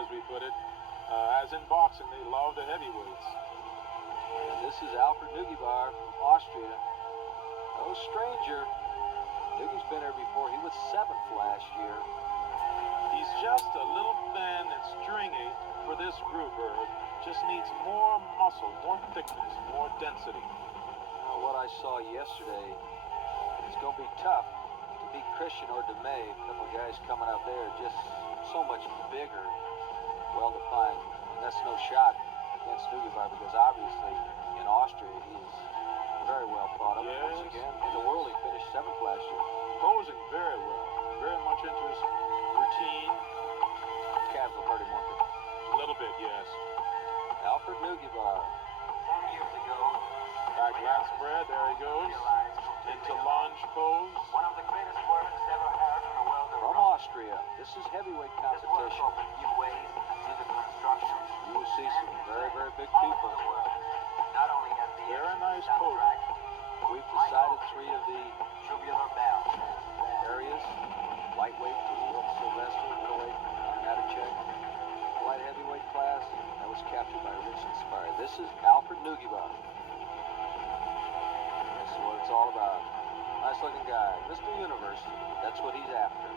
as we put it. As in boxing, they love the heavyweights. And this is Alfred Nugibar from Austria. No stranger. Nugi's been here before. He was 7th last year. He's just a little thin and stringy for this grouper. Just needs more muscle, more thickness, more density. What I saw yesterday, it's going to be tough to beat Christian or DeMey. A couple of guys coming out there just so much bigger, well-defined. And that's no shot against Nugibar because obviously in Austria he is very well thought of. Yes. Once again, in the world he finished 7th last year. Posing very well, very much into his routine. Calves will hurt him, won't they? A little bit, yes. Alfred Nugibar. 10 years ago, Back lat spread, there he goes. Into lunge pose. one of the greatest works ever heard in the world of From rock. Austria, this is heavyweight This work competition. opened new ways and musical instructions. You will see some very, very big All over people. the world. Not only as the Very nice soundtrack, We've decided 3 of the tubular bell. areas. Lightweight, Will Sylvester, middleweight, Natachek. Light heavyweight class, that was captured by Erikson. This is Alfred Nugibar. This is what it's all about. Nice looking guy. Mr.Universe, that's what he's after.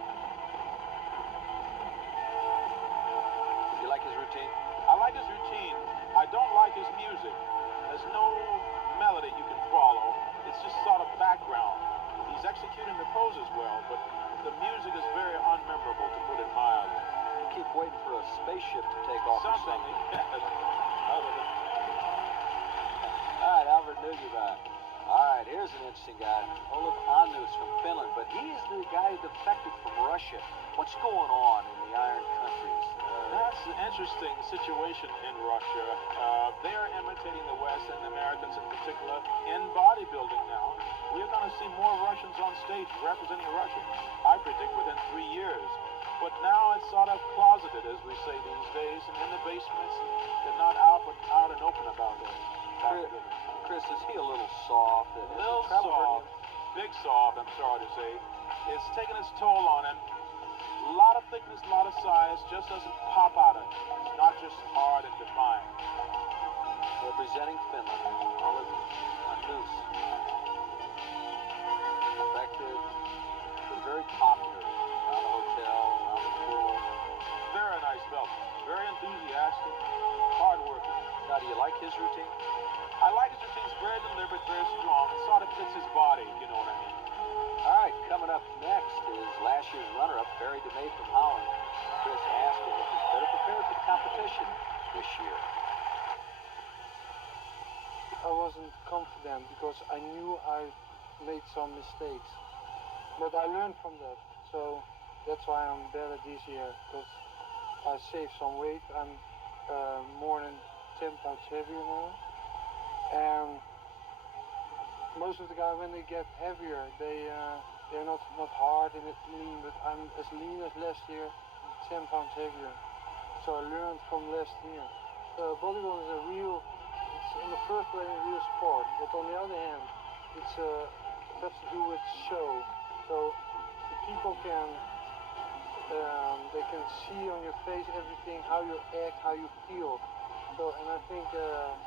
You like his routine? I like his routine. I don't like his music. There's no melody you can follow. It's just sort of background. He's executing the poses well, but the music is very unmemorable, to put it mildly. You keep waiting for a spaceship to take off or Something, something. yes. Other than All right, Alfred Nugibar. All right, here's an interesting guy. Olaf Annus from Finland, but he's the guy who defected from Russia. What's going on in the Iron Countries? That's an interesting situation in Russia. They are imitating the West and the Americans in particular in bodybuilding now. We're going to see more Russians on stage representing Russia, I predict, within 3 years. But now it's sort of closeted, as we say these days, and in the basements. They're not out and open about it. Chris, is he a little soft? A little soft, big soft, I'm sorry to say. It's taking its toll on him. A lot of thickness, a lot of size, just doesn't pop out of it. It's not just hard and defined. Representing Finland, Olaf Annus. Defected, been very popular around the hotel, around the pool. Very nice fella. Very enthusiastic, hardworking. Now, do you like his routine? I like his routine. It's very deliberate, very strong. It sort of fits his body, if you know what I mean. All right, coming up next is last year's runner-up, Barry DeMey from Holland. Chris asked him if he's better prepared for competition this year. I wasn't confident because I knew I made some mistakes. But I learned from that. So that's why I'm better this year, because I saved some weight. I'm more than 10 pounds heavier now. And most of the guys, when they get heavier, they're not hard and lean, but I'm as lean as last year, 10 pounds heavier. So I learned from last year. Bodybuilding is it's in the first place a real sport, but on the other hand, it has to do with show. So the people they can see on your face everything, how you act, how you feel. So, and I think that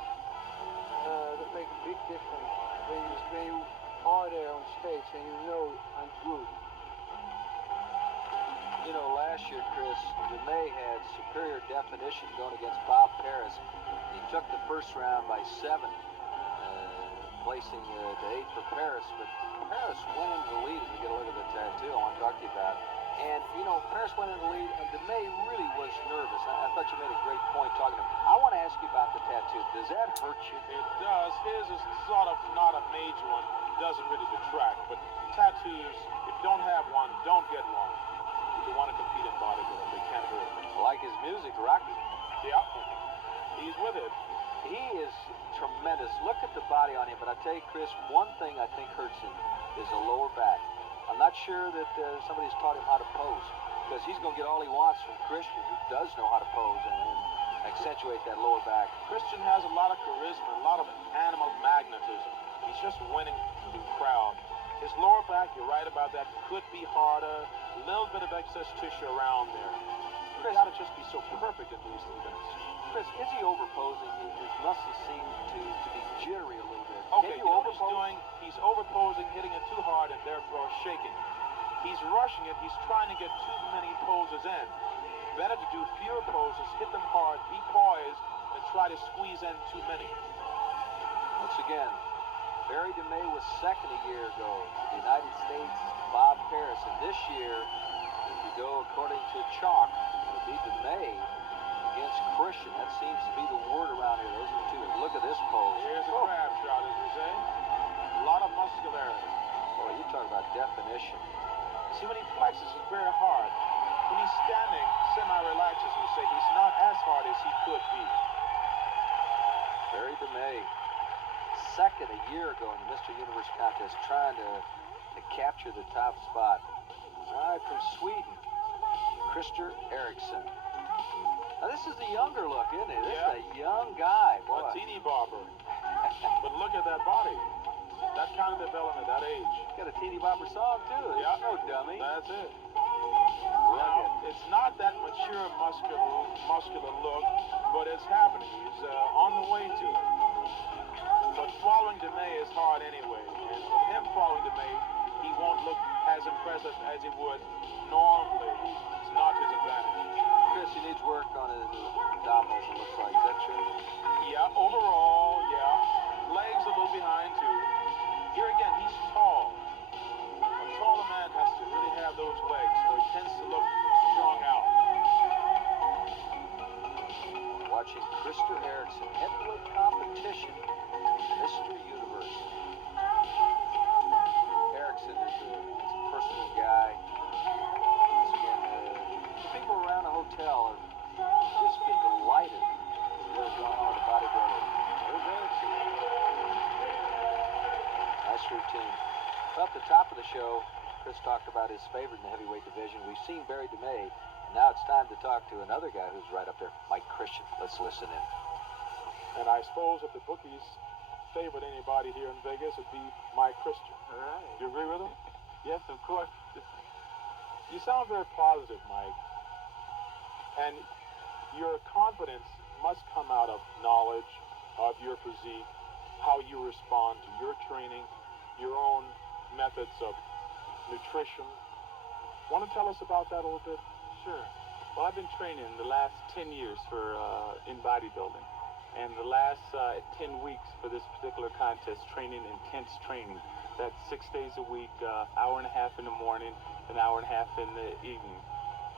makes a big difference. When you are there on stage and you know I'm good. You know, last year, Chris, DeMey had superior definition going against Bob Paris. He took the first round by 7, placing to 8 for Paris. But Paris went into the lead, as we get a look at the tattoo I want to talk to you about. And, you know, Paris went into the lead, and DeMey really was nervous. I thought you made a great point talking to him. I want to ask you about the tattoo. Does that hurt you? It does. His is sort of not a major one. It doesn't really detract. But tattoos, if you don't have one, don't get one. If you want to compete in bodybuilding, they can't do it. I like his music, Rocky. Yeah, he's with it. He is tremendous. Look at the body on him. But I tell you, Chris, one thing I think hurts him is the lower back. I'm not sure that somebody's taught him how to pose, because he's going to get all he wants from Christian, who does know how to pose and accentuate that lower back. Christian has a lot of charisma, a lot of animal magnetism. He's just winning the crowd. His lower back, you're right about that, could be harder. A little bit of excess tissue around there. He got to just be so perfect in these events. Chris, is he overposing? His muscles seem to be jittery a little bit. Okay, Can you know what he's overpose? doing? He's overposing, hitting it too hard, and therefore shaking. He's rushing it. He's trying to get too many poses in. Better to do fewer poses, hit them hard, be poised, than try to squeeze in too many. Once again, Barry DeMey was second a year ago to the United States, Bob Paris. And this year, if you go according to chalk, it would be DeMey against Christian. That seems to be the word around here. Those are the two. And look at this pose. Here's a crab shot, as we say. A lot of muscularity. Boy, you talk about definition. See, when he flexes, it's very hard. When he's standing, semi-relaxed, as we say, he's not as hard as he could be. Barry DeMey, second a year ago in the Mr.Universe contest, trying to capture the top spot. All right, from Sweden, Christer Erikson. Now, this is a younger look, isn't it? This is a young guy. Boy. A teeny bobber. But look at that body. That kind of development, that age. Got a teeny bopper song, too. Yeah. No dummy. That's it. Now, it's not that mature, muscular look, but it's happening. He's on the way to it. But following DeMey is hard anyway. And with him following DeMey, he won't look as impressive as he would normally. It's not his advantage. Chris, he needs work on his abdominals, it looks like. Is that true? Yeah, overall, yeah. Legs a little behind, too. Here again, he's tall. A taller man has to really have those legs, so he tends to look strung out. Watching Christer Erikson, heavyweight competition, Mr. Universe. Erikson is a personal guy. Once again, the people around the hotel have just been delighted with what's going on with the bodybuilder. There's Erikson. Nice routine. Well, at the top of the show, Chris talked about his favorite in the heavyweight division. We've seen Barry DeMey, and now it's time to talk to another guy who's right up there, Mike Christian. Let's listen in. And I suppose if the bookies favored anybody here in Vegas, it'd be Mike Christian. All right. Do you agree with him? Yes, of course. You sound very positive, Mike. And your confidence must come out of knowledge of your physique, how you respond to your training, your own methods of nutrition. Want to tell us about that a little bit? Sure. Well, I've been training the last 10 years for in bodybuilding, and the last 10 weeks for this particular contest, training intense training. That's 6 days a week, hour and a half in the morning, an hour and a half in the evening.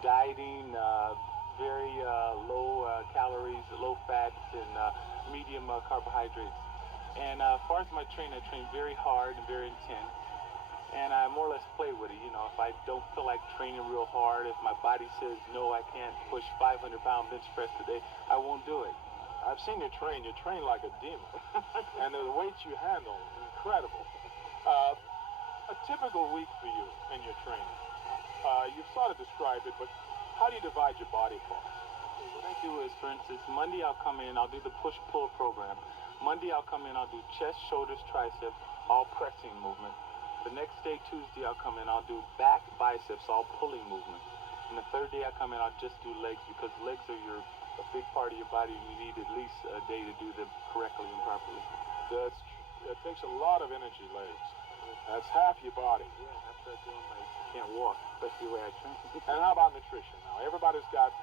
Dieting, very low calories, low fats, and medium carbohydrates. And as far as my training, I train very hard and very intense. And I more or less play with it. You know, if I don't feel like training real hard, if my body says, no, I can't push 500-pound bench press today, I won't do it. I've seen you train. You train like a demon. And the weights you handle, incredible. A typical week for you in your training. You've sort of described it, but how do you divide your body parts? What I do is, for instance, Monday I'll come in, I'll do the push-pull program. Monday I'll come in, I'll do chest, shoulders, triceps, all pressing movement. The next day, Tuesday, I'll come in, I'll do back, biceps, all pulling movement. And the third day I come in, I'll just do legs, because legs are a big part of your body. You need at least a day to do them correctly and properly. It takes a lot of energy, legs. That's half your body. Yeah, after I do them, I can't walk, especially the way I train. And how about nutrition? Now, everybody's got,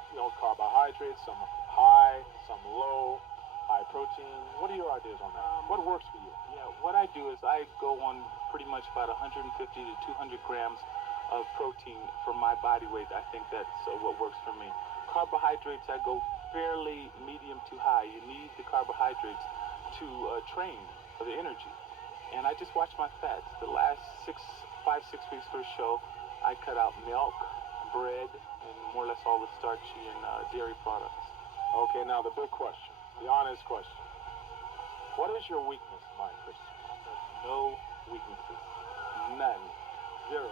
carbohydrates, some high, some low, high protein. What are your ideas on that? What works for you? Yeah, what I do is I go on pretty much about 150 to 200 grams of protein for my body weight. I think that's what works for me. Carbohydrates, I go fairly medium to high. You need the carbohydrates to train for the energy. And I just watch my fats. The last 5-6 weeks for a show, I cut out milk, bread, and more or less all the starchy and dairy products. Okay, now the big question, the honest question. What is your weakness, Mike Christian? No weaknesses. None. Zero.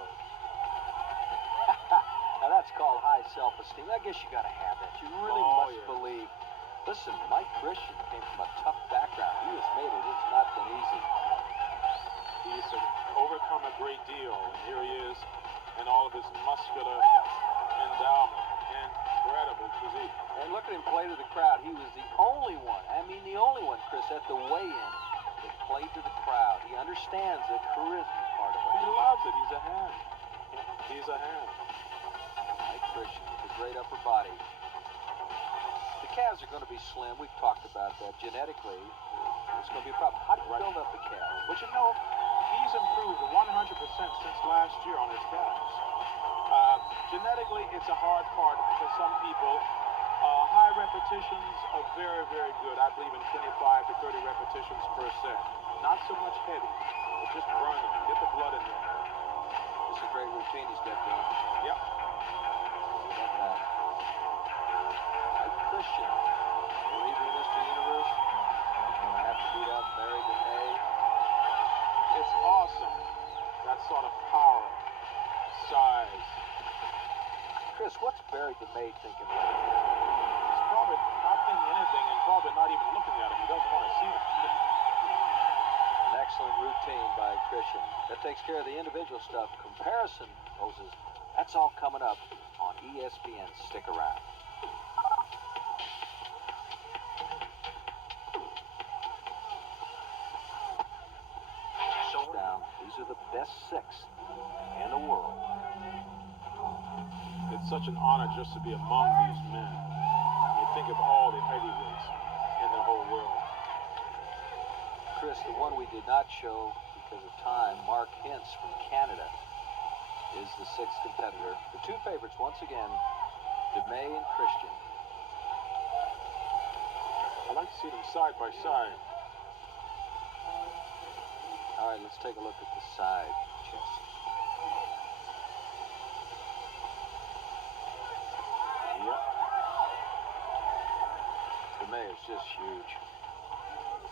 Now that's called high self-esteem. I guess you got to have that. You really must believe. Listen, Mike Christian came from a tough background. He has made it. It's not been easy. He's overcome a great deal, and here he is in all of his muscular endowment. Incredible physique. And look at him play to the crowd. He was the only one, Chris, at the weigh-in that played to the crowd. He understands the charisma part of it. He loves it. He's a hand. He's a hand. Mike Christian with a great upper body. The calves are going to be slim. We've talked about that. Genetically, it's going to be a problem. How do you build up the calves? But you know, he's improved 100% since last year on his calves. Genetically, it's a hard part for some people. High repetitions are very, very good. I believe in 25 to 30 repetitions per set. Not so much heavy, but just burn them. Get the blood in there. This is a great routine he's got going. Yep. Mike Christian, believe in Mr. Universe. He's going to have to beat out Barry DeMey. It's awesome. That sort of power, size. Chris, what's Barry DeMey thinking right now? He's probably not thinking anything and probably not even looking at him. He doesn't want to see it. An excellent routine by Christian. That takes care of the individual stuff. Comparison poses. That's all coming up on ESPN. Stick around. Down. These are the best 6 in the world. It's such an honor just to be among these men. You think of all the heavyweights in the whole world. Chris, the one we did not show because of time, Mark Hintz from Canada, is the 6th competitor. The 2 favorites, once again, DeMey and Christian. I like to see them side by side. All right, let's take a look at the side chest. Yep. DeMey is just huge.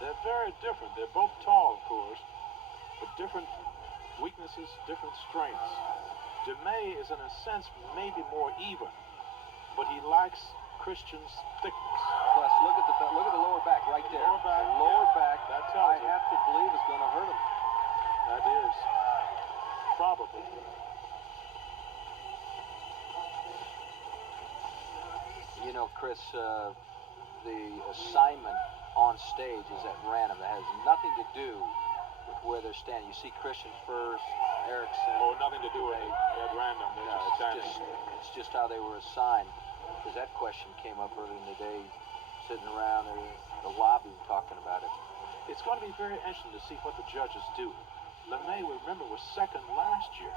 They're very different. They're both tall, of course, but different weaknesses, different strengths. DeMey is, in a sense, maybe more even, but he lacks Christian's thickness. Plus, look at the lower back right there. Lower back, the lower yeah, back, that tells I you. have to believe is going to hurt him. That is probably. You know, Chris, the assignment on stage is at random. It has nothing to do with where they're standing. You see Christian first, Erikson. Oh, nothing to do with it at random. They're No, just standing. it's just how they were assigned. Because that question came up earlier in the day, sitting around in the lobby talking about it. It's going to be very interesting to see what the judges do. LeMay, remember, was 2nd last year.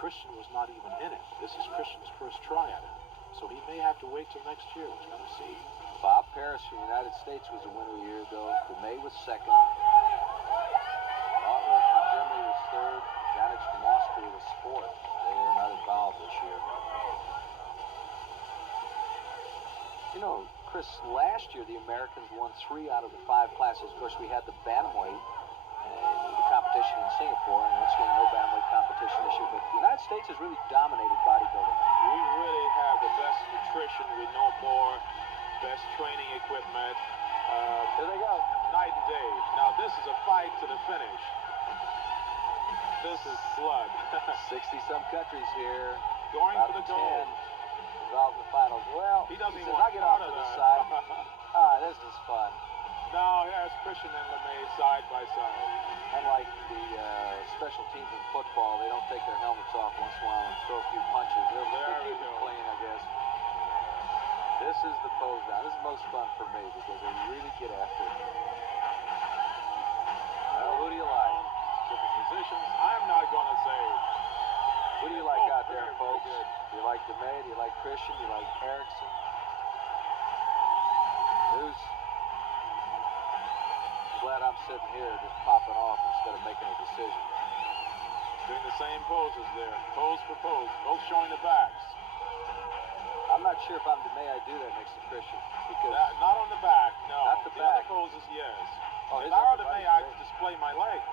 Christian was not even in it. This is Christian's first try at it. So he may have to wait till next year. We're going to see. Bob Paris from the United States was a winner a year ago. DeMey was 2nd. Otler from Germany was 3rd. Janich from Austria was 4th. They are not involved this year. You know, Chris, last year the Americans won 3 out of the 5 classes. Of course, we had the bantamweight the competition in Singapore, and once again, no bantamweight competition this year. But the United States has really dominated bodybuilding. We really have the best nutrition. We know more. Best training equipment. There they go. Night and day. Now, this is a fight to the finish. This is blood. 60-some countries here. Going About for the 10 gold. involved in the finals. Well, He doesn't even says, want I get off part to of the that." side. This is fun. Now, here's Christian and LeMay side by side. Unlike the special teams in football, they don't take their helmets off once in a while and throw a few punches. They There we keep it go. clean, I guess. This is the pose down. This is most fun for me because they really get after it. Well, who do you like? Different positions. I'm not going to say. Who do you like Oh, out there, very, very folks? good. Do you like DeMey? Do you like Christian? Do you like Erikson? Who's glad I'm sitting here just popping off instead of making a decision. Doing the same poses there. Pose for pose. Both showing the backs. I'm not sure if I'm DeMey, I do that next to Christian because Not on the back, no. Not the back. other poses, yes. Oh, If his I were upper to body's I'd great. display my legs.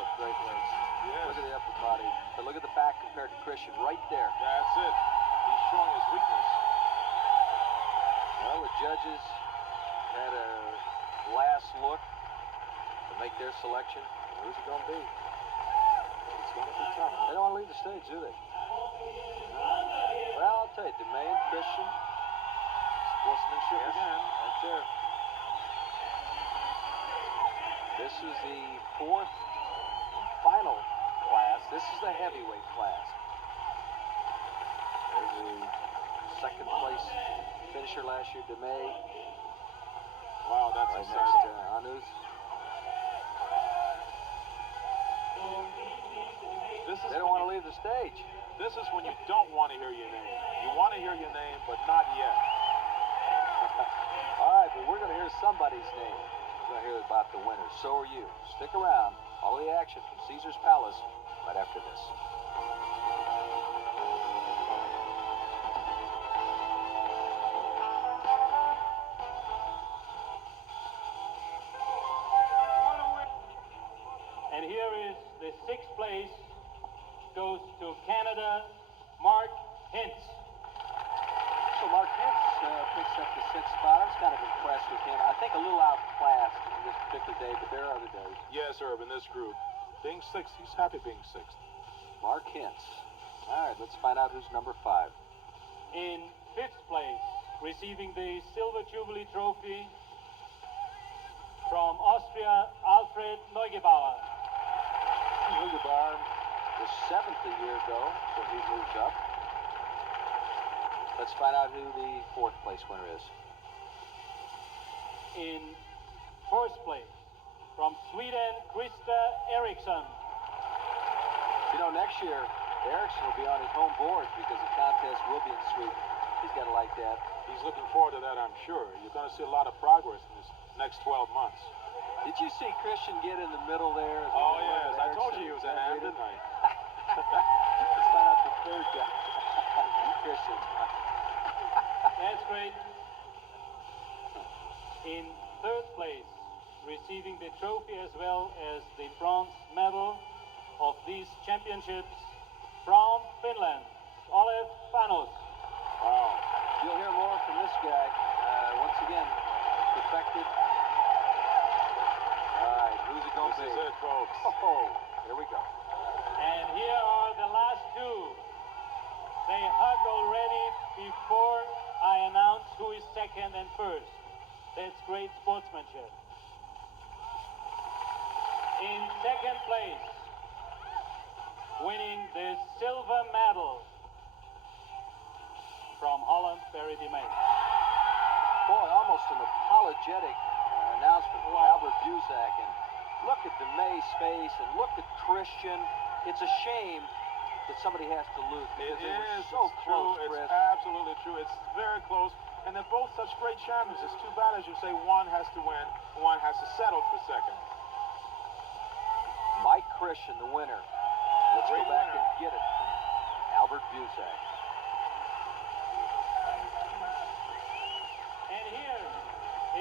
got great legs. Yes. Look at the upper body, but look at the back compared to Christian right there. That's it. He's showing his weakness. Well, the judges had a last look to make their selection. Who's it going to be? It's going to be tough. They don't want to leave the stage, do they? Well, I'll tell you, DeMey and Christian, Sportsmanship Yes, again. that's it. This is the fourth and final class. This is the heavyweight class. There's the second place finisher last year, DeMey. Wow, that's Right exciting. next to Anus. They don't want to leave the stage. This is when you don't want to hear your name. You want to hear your name, but not yet. All right, but we're going to hear somebody's name. We're going to hear about the winners. So are you. Stick around. All the action from Caesar's Palace right after this. And here is the sixth place goes to Canada, Mark Hintz. So Mark Hintz picks up the sixth spot. I was kind of impressed with him. I think a little outclassed this particular day, but there are other days. Yes, Urban, this group. Being sixth, he's happy being sixth. Mark Hintz. All right, let's find out who's number 5. In fifth place, receiving the Silver Jubilee Trophy from Austria, Alfred Neugebauer. Neugebauer was 7th a year ago, so he moves up. Let's find out who the 4th place winner is. In first place, from Sweden, Krista Erikson. You know, next year, Erikson will be on his home board because the contest will be in Sweden. He's got to like that. He's looking forward to that, I'm sure. You're going to see a lot of progress in this next 12 months. Did you see Christian get in the middle there? As Oh, we yes. went I with told you he Erikson? was a ham, didn't I? Let's find out the third guy. Christian. That's great. In third place, receiving the trophy as well as the bronze medal of these championships from Finland, Olev Panos. Wow. You'll hear more from this guy. Once again, perfected. All right, who's it going to be? This is it, folks. Oh, here we go. And here are the last two. They hug already before I announce who is second and first. That's great sportsmanship. In second place, winning the silver medal from Holland, Barry DeMey. Boy, almost an apologetic announcement from Albert Buzak. And look at DeMey's face and look at Christian. It's a shame that somebody has to lose because they were so It's close, true. Chris. It's absolutely true. It's very close. And they're both such great champions. It's too bad, as you say, one has to win, one has to settle for second. Mike Christian, the winner. Let's go Great back winner. and get it from Albert Buzak. And here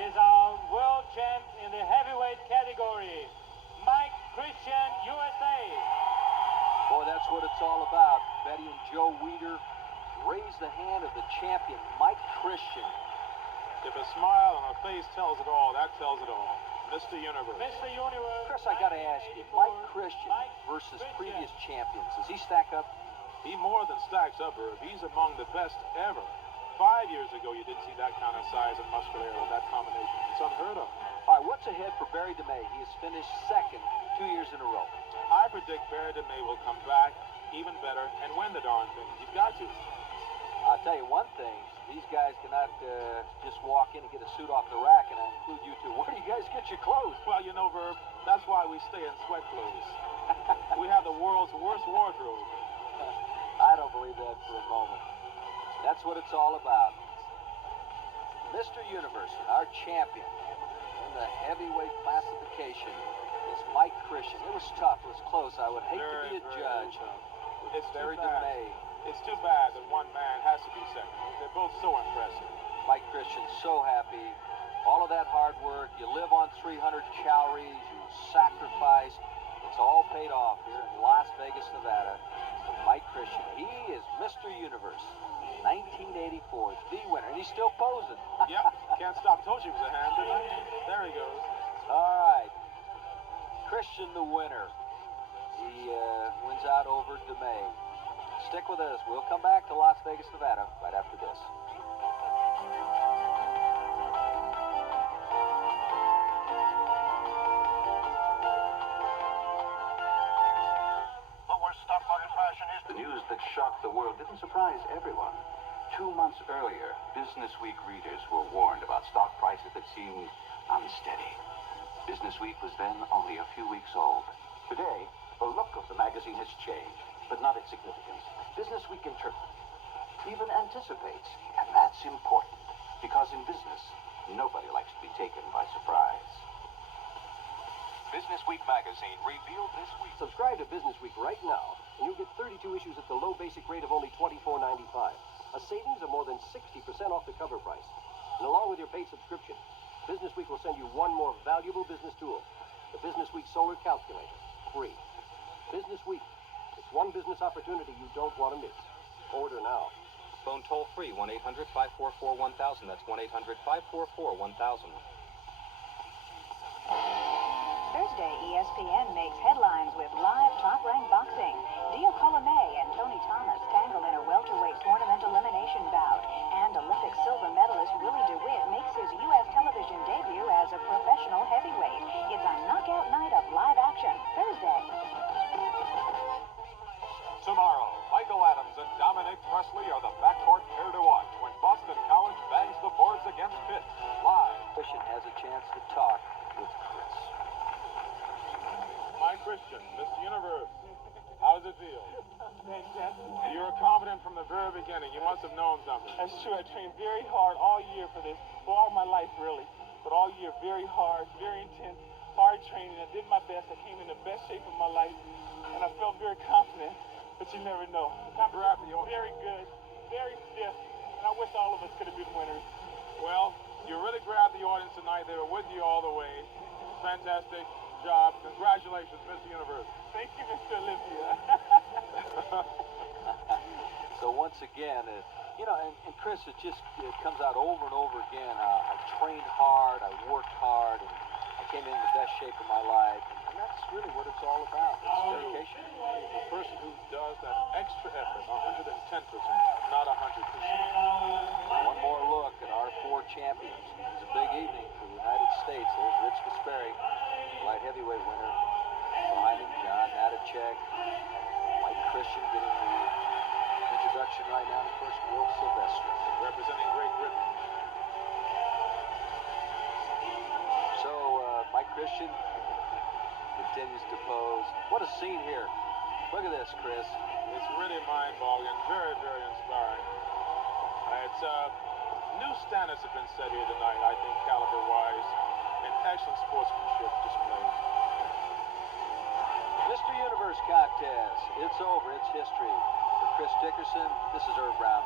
is our world champ in the heavyweight category, Mike Christian, USA. Boy, that's what it's all about. Betty and Joe Weider raise the hand of the champion, Mike Christian. If a smile on a face tells it all, that tells it all. Mr. Universe. Mr. Universe. Chris, I got to ask you, Mike Christian versus previous champions, does he stack up? He more than stacks up, Herb. He's among the best ever. 5 years ago, you didn't see that kind of size and muscularity, that combination. It's unheard of. All right, what's ahead for Barry DeMey? He has finished second 2 years in a row. I predict Barry DeMey will come back even better and win the darn thing. He's got to. I'll tell you one thing, these guys cannot just walk in and get a suit off the rack, and I include you too. Where do you guys get your clothes? Well, you know, Verb, that's why we stay in sweat clothes. We have the world's worst wardrobe. I don't believe that for a moment. That's what it's all about. Mr. Universe, our champion in the heavyweight classification, is Mike Christian. It was tough. It was close. I would hate to be a judge. It's Barry too bad. DeMey. It's too bad that one man has to be second. They're both so impressive. Mike Christian, so happy. All of that hard work. You live on 300 calories. You sacrifice. It's all paid off here in Las Vegas, Nevada. Mike Christian, he is Mr. Universe. 1984, the winner. And he's still posing. Yep, can't stop. Told you he was a hand, didn't I? There he goes. All right. Christian, the winner. He wins out over DeMey. Stick with us. We'll come back to Las Vegas, Nevada right after this. that shocked the world didn't surprise everyone. 2 months earlier, Business Week readers were warned about stock prices that seemed unsteady. Business Week was then only a few weeks old. Today, the look of the magazine has changed, but not its significance. Business Week interprets, even anticipates, and that's important, because in business, nobody likes to be taken by surprise. Business Week magazine revealed this week. Subscribe to Business Week right now, and you'll get 32 issues at the low basic rate of only $24.95. A savings of more than 60% off the cover price. And along with your paid subscription, Business Week will send you one more valuable business tool, the Business Week Solar Calculator, free. Business Week. It's one business opportunity you don't want to miss. Order now. Phone toll free, 1-800-544-1000. That's 1-800-544-1000. Thursday, ESPN makes headlines with live top-ranked boxing. Dio Colomé and Tony Thomas tangle in a welterweight tournament elimination bout. And Olympic silver medalist Willie DeWitt makes his U.S. television debut as a professional heavyweight. It's a knockout night of live action. Thursday. Tomorrow, Michael Adams and Dominic Presley are the backcourt pair to watch when Boston College bangs the boards against Pitt. Live. Christian has a chance to talk with Chris. My Christian, Mr.Universe, how does it feel? Fantastic. You were confident from the very beginning. You must have known something. That's true. I trained very hard all year for this, for all my life, really. But all year, very hard, very intense, hard training. I did my best. I came in the best shape of my life, and I felt very confident. But you never know. I'm very good, very stiff, and I wish all of us could have been winners. Well, you really grabbed the audience tonight. They were with you all the way. Fantastic job. Congratulations, Mr. Universe. Thank you, Mr. Olympia. So once again, and Chris, it comes out over and over again. I trained hard, I worked hard, and I came in the best shape of my life. And that's really what it's all about. It's dedication. The person who does that extra effort, 110%, not 100%. One more look at our 4 champions. It's a big evening for the United States. There's Rich Gasperi, light heavyweight winner. Behind him, John Natachek, Mike Christian getting the introduction right now. And of course, Will Silvestri, Representing Great Britain. So, Mike Christian continues to pose. What a scene here. Look at this, Chris. It's really mind-boggling, very, very inspiring. It's new standards have been set here tonight, I think, caliber-wise, and excellent sportsmanship displayed. Mr. Universe contest. It's over. It's history. For Chris Dickerson, this is Herb Brown.